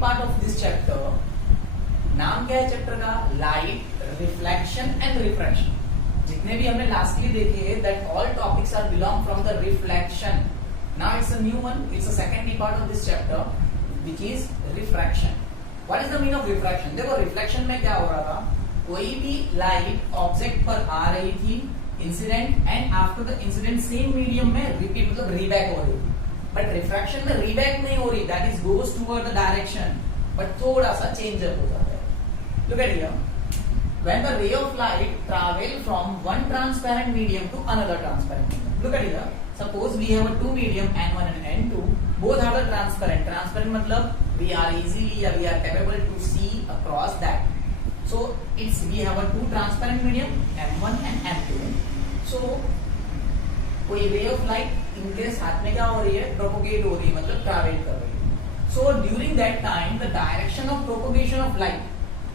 Part of this chapter. नाम क्या है चैप्टर का? Light, reflection and refraction. जितने भी हमने लास्टली देखे that all topics are belong from the reflection. Now it's a new one, it's a second part of this chapter which is refraction. What is the meaning of refraction? देखो reflection में क्या हो रहा था, कोई भी light object पर आ रही थी, incident, and after the incident same medium में रिपीट मतलब रीबैक हो रही थी. बट रिफ्रैक्शन में रीबैक नहीं हो रही, that is goes toward the direction, but थोड़ा सा चेंज अप हो जाता है. Look at here. When the ray of light travel from one transparent medium to another transparent medium. Look at here. Suppose we have a two medium N1 and N2. Both are the transparent. Transparent मतलब we are easily or we are capable to see across that. So it's we have a two transparent medium M1 and M2. So कोई ray of light इनके साथ में क्या हो रही है? Propagate हो रही है, मतलब travel कर रही है. So during that time the direction of propagation of light,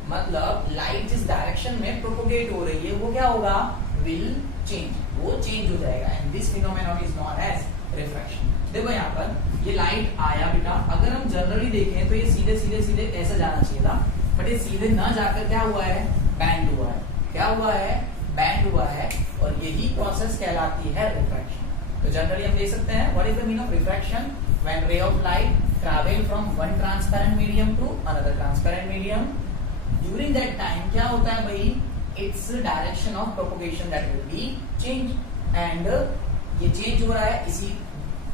मतलब लाइट जिस डायरेक्शन में प्रोपोगेट हो रही है वो क्या होगा? विल चेंज, वो चेंज हो जाएगा. And this phenomenon is known as refraction. देखो यहाँ पर ये लाइट आया बेटा, अगर हम जनरली देखें तो ये सीधे सीधे सीधे ऐसा जाना चाहिए था, बट ये सीधे ना जाकर क्या हुआ है? बैंड हुआ है. क्या हुआ है? बैंड हुआ है. और यही प्रोसेस कहलाती है रिफ्रैक्शन. तो जनरली हम देख सकते हैं what is the meaning of refraction? When ray of light travel from one transparent medium to another transparent medium. During that time क्या होता है भाई? Its direction of propagation that will be changed, and ये change हो रहा है, इसी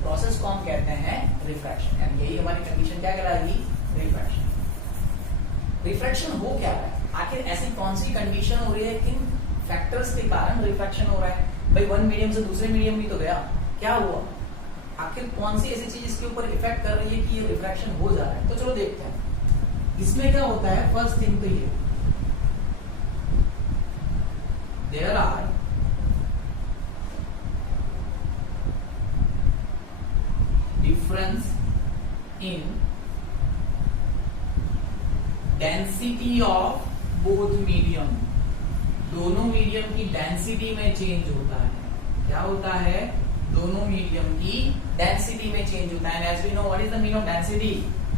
process को हम कहते हैं रिफ्रैक्शन. एंड यही हमारी कंडीशन क्या कहलाएगी? रिफ्रैक्शन. रिफ्रैक्शन हो क्या रहा है? आखिर ऐसी कौन सी कंडीशन हो रही है, किन फैक्टर्स के कारण रिफ्रैक्शन हो रहा है? भाई वन मीडियम से दूसरे मीडियम भी तो गया, क्या हुआ? आखिर कौन सी ऐसी चीज इसके ऊपर इफेक्ट कर रही है कि ये रिफ्रैक्शन हो जा रहा है? तो चलो देखते हैं. इसमें क्या होता है? फर्स्ट थिंग तो ये there are difference in density of both medium. दोनों मीडियम की डेंसिटी में चेंज होता है. क्या होता है? दोनों मीडियम की डेंसिटी में चेंज होता है. As we know what is the meaning of density?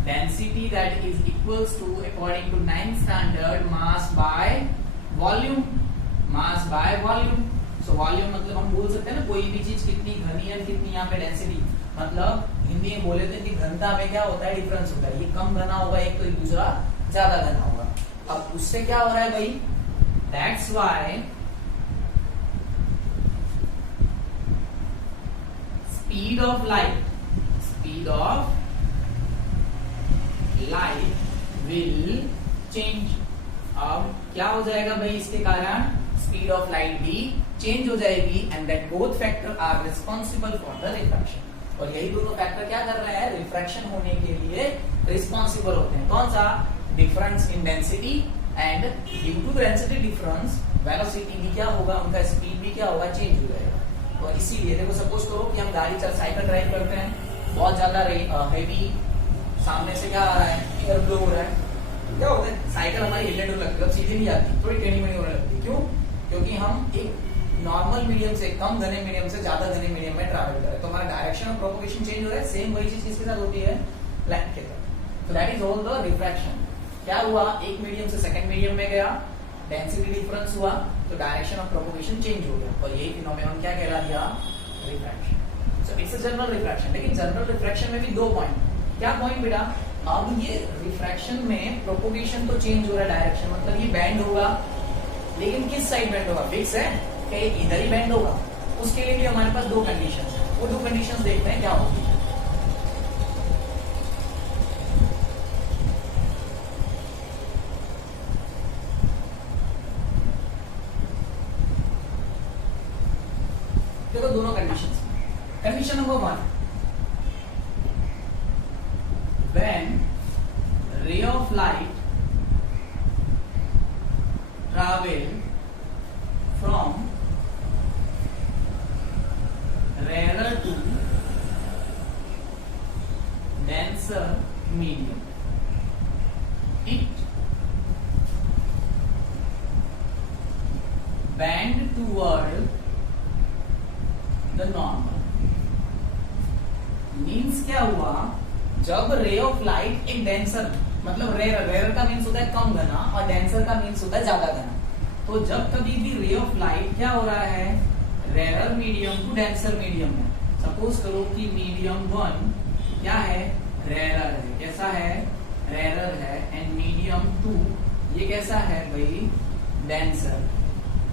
Density that is equals to according to 9th standard mass by volume. Mass by volume. So volume मतलब हम बोल सकते हैं ना कोई भी चीज कितनी घनी है कितनी यहाँ पे डेंसिटी, मतलब हिंदी में बोले थे कि घनता में क्या होता है? डिफरेंस होता है. ये कम घना होगा एक तो दूसरा ज्यादा घना होगा. अब उससे क्या हो रहा है भाई? That's why speed of light will change. अब क्या हो जाएगा भाई? इसके कारण स्पीड ऑफ लाइट भी चेंज हो जाएगी. And that both factor are responsible for the refraction. और यही दोनों फैक्टर क्या कर रहे हैं? रिफ्रैक्शन होने के लिए रिस्पॉन्सिबल होते हैं. कौन सा? Difference in density, and due to density difference velocity भी क्या होगा? उनका स्पीड भी क्या होगा? चेंज हो जाएगा. और इसीलिए देखो सपोज करो कि हम गाड़ी साइकिल ड्राइव करते हैं, बहुत ज्यादा हेवी सामने से क्या आ रहा है? एयर फ्लो हो रहा है. क्या होता है? साइकिल हमारी हिलने डुलने लगती है, सीधी नहीं जाती, थोड़ी टेढ़ी मेढ़ी होने लगती है. क्यों? क्योंकि हम एक नॉर्मल मीडियम से कम घने मीडियम से ज्यादा घने मीडियम में ट्रैवल कर रहे हैं, तो हमारा डायरेक्शन ऑफ प्रोपगेशन चेंज हो रहा है. सेम वही चीज किसके साथ होती है? लाइट के साथ. तो that is all the refraction. क्या हुआ? एक मीडियम से सेकंड मीडियम में गया, डेंसिटी डिफरेंस हुआ, तो डायरेक्शन ऑफ प्रोपगेशन चेंज हो गया. और यही फिनोमेनन क्या कहला दिया? Refraction. So it's a general refraction. लेकिन जनरल रिफ्रैक्शन में भी दो पॉइंट. क्या पॉइंट बेटा? अब ये रिफ्रैक्शन में प्रोपोगेशन तो चेंज हो रहा है डायरेक्शन, मतलब ये बैंड होगा, लेकिन किस साइड बैंड होगा? फिक्स है कि इधर ही बैंड होगा? उसके लिए भी हमारे पास दो कंडीशंस हैं. वो दो कंडीशंस देखते हैं क्या होती है. देखो दोनों conditions. Condition number 1, when ray of light travel from rarer to denser medium, it bend toward the normal. Means क्या हुआ? जब रे ऑफ लाइट एक डेंसर मतलब रेयर, रेयर का मीन्स होता है कम घना और डेंसर का मीन्स होता है ज्यादा घना। तो जब कभी भी रे ऑफ लाइट क्या हो रहा है, rare medium to denser medium में, सपोज करो कि मीडियम 1 क्या है, रेयर है, कैसा है, रेयर है, एंड मीडियम 2 ये कैसा है भाई, डेंसर।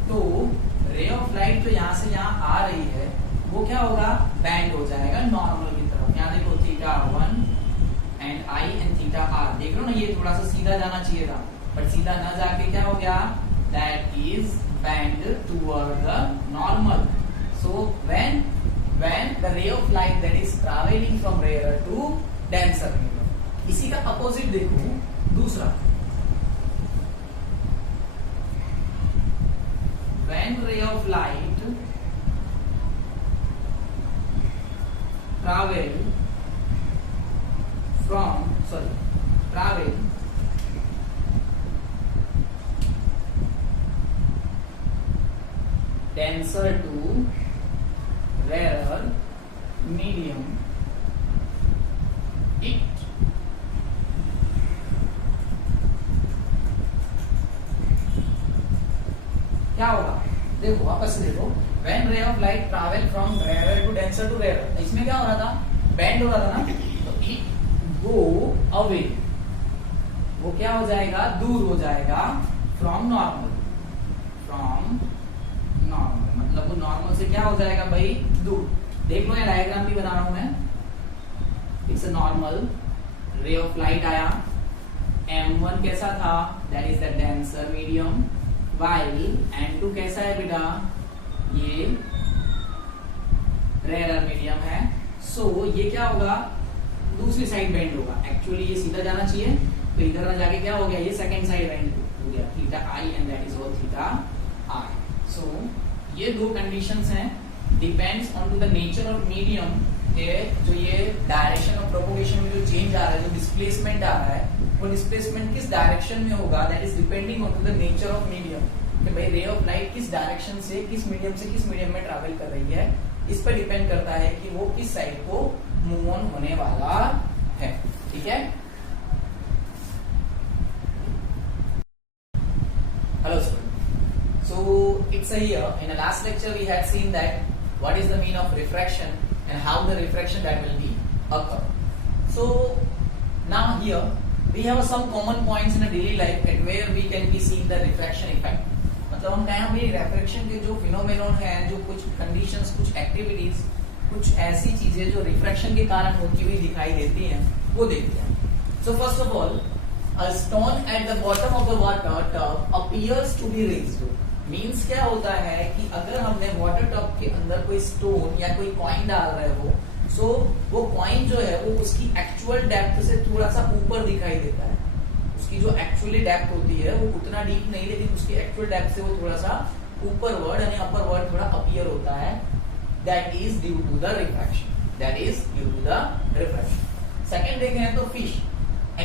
तो रे ऑफ लाइट जो यहाँ से यहाँ आ रही है वो क्या होगा, बैंड हो जाएगा नॉर्मल की तरफ। यहाँ देखो θ1 एंड I एंड θr, देख रहे हो ना, ये थोड़ा सा सीधा जाना चाहिए था बट सीधा ना जाके क्या हो गया, that is band toward the normal. So when the ray of light that is traveling from rarer to denser medium, इसी का अपोजिट देखो दूसरा, when ray of light travel denser to rarer medium, it क्या होगा, देखो वापस से देखो, when ray of light travel from rarer to denser to rarer, इसमें क्या हो रहा था, बैंड हो रहा था ना, तो it go away, वो क्या हो जाएगा, दूर हो जाएगा from normal, मतलब वो नॉर्मल से क्या हो जाएगा भाई, दूर। देख लो ये डायग्राम भी बना रहा हूं मैं, इट्स अ नॉर्मल, रे ऑफ लाइट आया, M1 कैसा था, that is the denser medium, while M2 कैसा है बेटा, ये रेयर मीडियम है। सो ये क्या होगा, दूसरी साइड बेंड होगा, एक्चुअली ये सीधा जाना चाहिए तो इधर ना जाके क्या हो गया, ये सेकंड साइड बेंड हो गया, θi and that is all θi। So ये दो कंडीशंस हैं, depends on to the nature of medium के, जो ये डायरेक्शन ऑफ प्रोपोगेशन में जो चेंज आ रहा है, जो डिस्प्लेसमेंट आ रहा है, वो डिस्प्लेसमेंट किस डायरेक्शन में होगा, that is depending on to the nature of medium, कि भाई रे ऑफ लाइट किस डायरेक्शन से किस मीडियम में ट्रैवल कर रही है, इस पर डिपेंड करता है कि वो किस साइड को मूव ऑन होने वाला है। ठीक है, hello student, so it's a year, in the last lecture we had seen that what is the mean of refraction and how the refraction that will be occur. So now here we have some common points in a daily life at where we can be seeing the refraction effect. मतलब हम कहें भी refraction के जो phenomenon है, जो कुछ conditions, कुछ एक्टिविटीज, कुछ ऐसी चीजें जो रिफ्रैक्शन के कारण होती हुई दिखाई देती हैं, वो देखते हैं। So first of all, a stone at the bottom of the water tub appears to be raised. Means क्या होता है कि अगर हमने वाटर टब के अंदर कोई स्टोन या कोई कॉइन डाल रहे हो, सो वो कॉइन जो है वो उसकी एक्चुअल डेप्थ से थोड़ा सा ऊपर दिखाई देता है। उसकी जो एक्चुअली डेप्थ होती है वो उतना डीप नहीं, लेकिन उसकी एक्चुअल डेप्थ से वो थोड़ा सा ऊपर वर्ड यानी अपर वर्ड थोड़ा अपीयर होता है। That is due to the refraction. Second देखें तो फिश,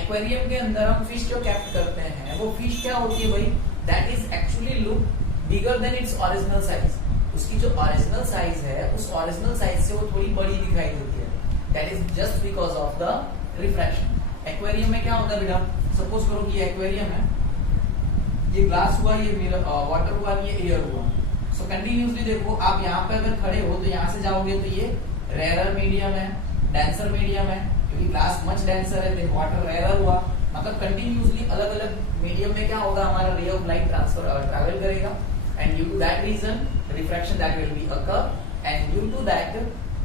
एक्वेरियम के अंदर हम फिश जो कैप्ट करते हैं, वो फिश क्या होती है भाई, that is actually look bigger than its original size. उसकी जो ओरिजिनल साइज है, उस ओरिजिनल साइज से वो थोड़ी बड़ी दिखाई देती है। That is just because of the refraction. Aquarium में क्या होता है बेटा, सपोज करो कि ये एक्वेरियम है, ये ग्लास हुआ, ये मिरर वाटर हुआ, ये एयर हुआ। सो कंटिन्यूसली देखो, आप यहाँ पे अगर खड़े हो तो यहाँ से जाओगे तो ये रेयर मीडियम है, डेंसर मीडियम है, क्योंकि ग्लास मच डेंसर है, तो वाटर रेयर हुआ। मतलब कंटिन्यूसली अलग अलग मीडियम में क्या होगा, हमारा रे ऑफ लाइट ट्रैवल करेगा, and due to that reason refraction that will be occur, and due to that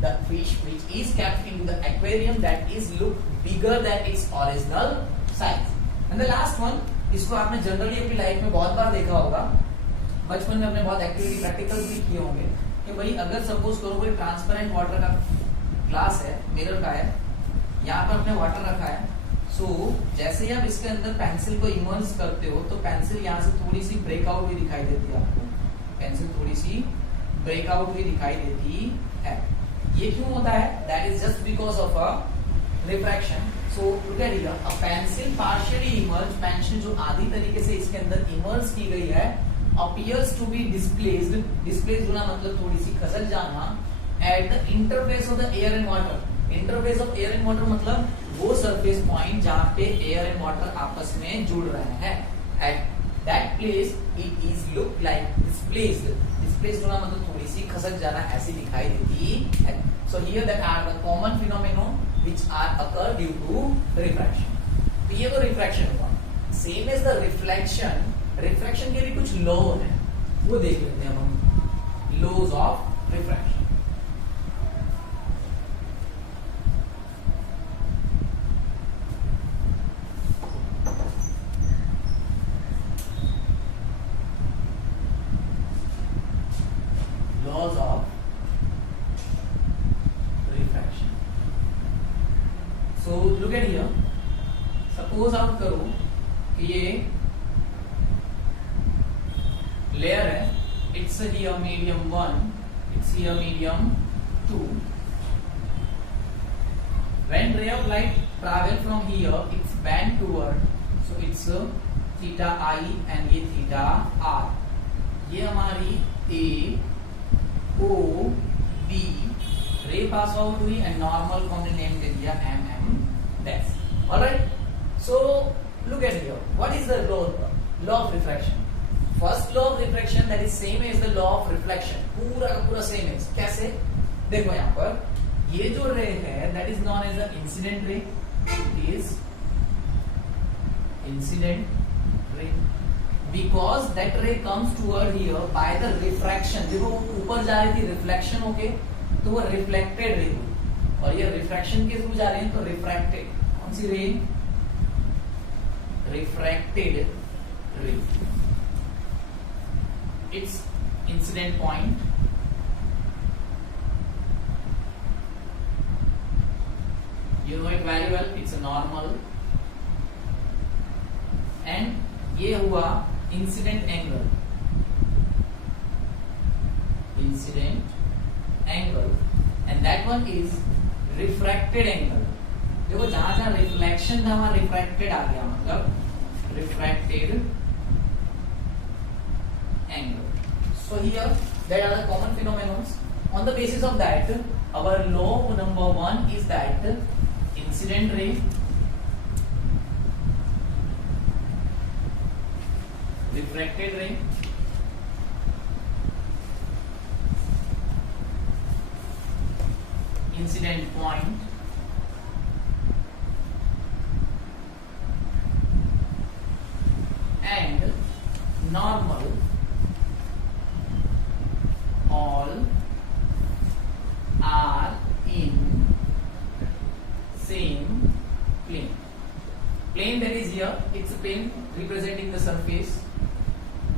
the fish which is kept into the aquarium that is look bigger than its original size. And the last one, इसको आपने generally अपनी life में बहुत बार देखा होगा, बचपन में अपने बहुत एक्टिविटी प्रैक्टिकल भी किए होंगे, कि भाई अगर सपोज करो कोई ट्रांसपेरेंट वाटर का ग्लास है, मिरर का है, यहाँ पर आपने वाटर रखा है, सो जैसे ही आप इसके अंदर पेंसिल को इमर्स करते हो तो पेंसिल यहाँ से थोड़ी सी ब्रेकआउट भी दिखाई देती है आपको, पेंसिल थोड़ी सी ब्रेकआउट भी दिखाई देती है। ये क्यों होता है, that is just because of a refraction. So look at here, a pencil partially emerge, pencil जो आधी तरीके से इसके अंदर इमर्ज की गई है, appears to be displaced, displaced होना मतलब थोड़ी सी खसक जाना, at the interface of the air and water. Interface of air and water मतलब वो सरफेस पॉइंट जहां पे एयर एंड वाटर आपस में जुड़ रहे हैं, at that place it is look like displaced. Displaced होना मतलब थोड़ी सी खसक जाना ऐसी दिखाई देती है। So here that are the common phenomenon which are occur due to refraction. तो ये तो रिफ्रैक्शन हुआ। Same as the reflection, refraction के भी कुछ लॉ है, वो देख लेते हैं हम, laws of refraction. Laws of refraction. So look at here. Suppose आप करो कि ये layer है, it's here medium 1, it's here medium 2. When ray of light travel from here, it's bend toward, so it's theta I and ये theta R. ये हमारी A O B ray pass out हुई and normal को हमने name दे दिया MM dash. Alright, so look at here. What is the law of refraction? First law of refraction that is same as the law of reflection. पूरा का पूरा same है। कैसे? देखो यहाँ पर ये जो ray है that is known as the incident ray. It is incident ray. Because that ray comes toward here by the refraction. देखो ऊपर जा रही थी रिफ्लेक्शन होके, तो वो रिफ्लेक्टेड रे हुई, और ये रिफ्रैक्शन के थ्रू जा रही है तो रिफ्रैक्टेड। कौन सी रे? रिफ्रैक्टेड रे। It's incident point you know it very well, it's a normal, and ये हुआ incident angle, incident angle, and that one is refracted angle. देखो जहां जहां रिफ्लेक्शन था वहां रिफ्रैक्टेड आ गया, मतलब refracted angle. So here that are the common phenomenons. On the basis of that our law number 1 is that incident ray, refracted ray, incident point, and normal all are in same plane. Plane that is here, it's a plane representing the surface.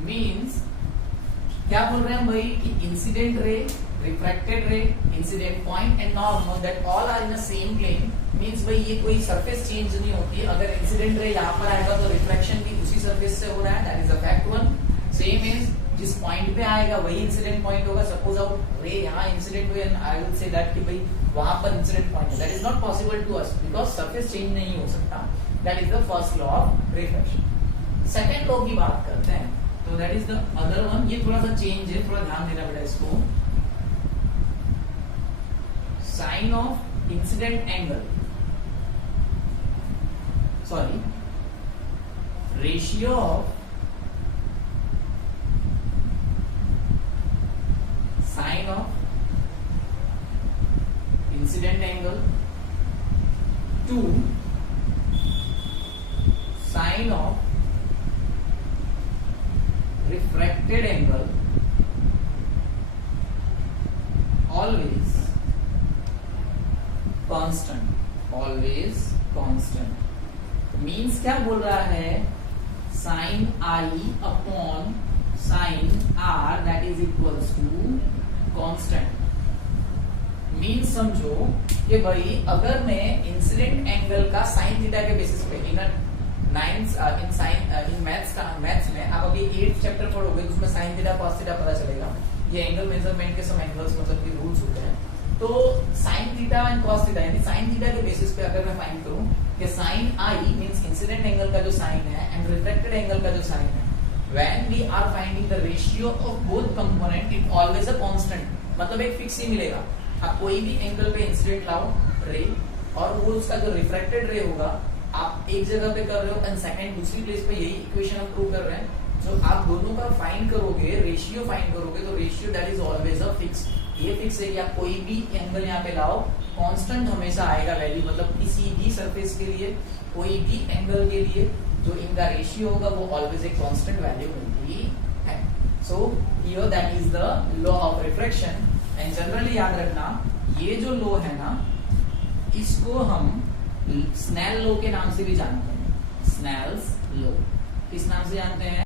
Means क्या बोल रहे हैं भाई कि incident ray, refracted ray, incident point and normal that all are in the same plane. Means भाई ये कोई surface change नहीं होती है। अगर इंसिडेंट रे यहाँ पर आएगा तो रिफ्लेक्शन भी उसी सरफेस से हो रहा है, that is a fact one. Same is जिस पॉइंट पे आएगा वही इंसिडेंट पॉइंट होगा। सपोज आउट रे यहाँ इंसिडेंट हुई and I will say that कि भाई वहां पर इंसिडेंट पॉइंट है, that is not possible to us because surface change नहीं हो सकता। That is the first law of reflection. Second law की बात करते हैं तो that is the other one. ये थोड़ा सा चेंज है, थोड़ा ध्यान देना पड़ेगा इसको। Sine of incident angle, sorry ratio of sine of incident angle to sine of refracted angle always constant, always constant। means क्या बोल रहा है? sin I upon sin R that is equals to constant। means समझो कि भाई अगर मैं incident angle का साइन थीटा के बेसिस पे इन मैथ्स में आप अभी 8th चैप्टर पढ़ोगे तो उसमें साइन थीटा कॉस थीटा पता चलेगा। ये एंगल मेजरमेंट के सब एंगल्स मतलब कि रूल्स होते हैं। तो sine theta and cos theta यानी साइन थीटा के बेसिस पे अगर मैं फाइंड करूं कि sine I means incident angle का जो साइन है एंड रिफ्लेक्टेड एंगल का जो साइन है, when we are finding the ratio of both component it always a constant, मतलब एक फिक्स ही मिलेगा। आप कोई भी एंगल पे इंसिडेंट लाओ रे और वो उसका जो रिफ्रैक्टेड रे होगा, आप एक जगह पे कर रहे हो एंड सेकंड दूसरी प्लेस पे, यही इक्वेशन हम प्रूव कर रहे हैं। जो आप दोनों का फाइंड करोगे, रेशियो फाइंड करोगे, तो ratio that is always a fix. ये फिक्स है कि आप कोई भी एंगल यहाँ पे लाओ, कांस्टेंट हमेशा आएगा वैल्यू, मतलब किसी भी सरफेस के लिए, कोई भी एंगल के लिए जो इनका रेशियो होगा वो ऑलवेज एक कांस्टेंट वैल्यू मिलती है। So here that is the law of refraction. And generally याद रखना, ये जो लॉ है ना, इसको हम स्नेल लॉ के नाम से भी जानते हैं। स्नेल्स लॉ किस नाम से जानते हैं?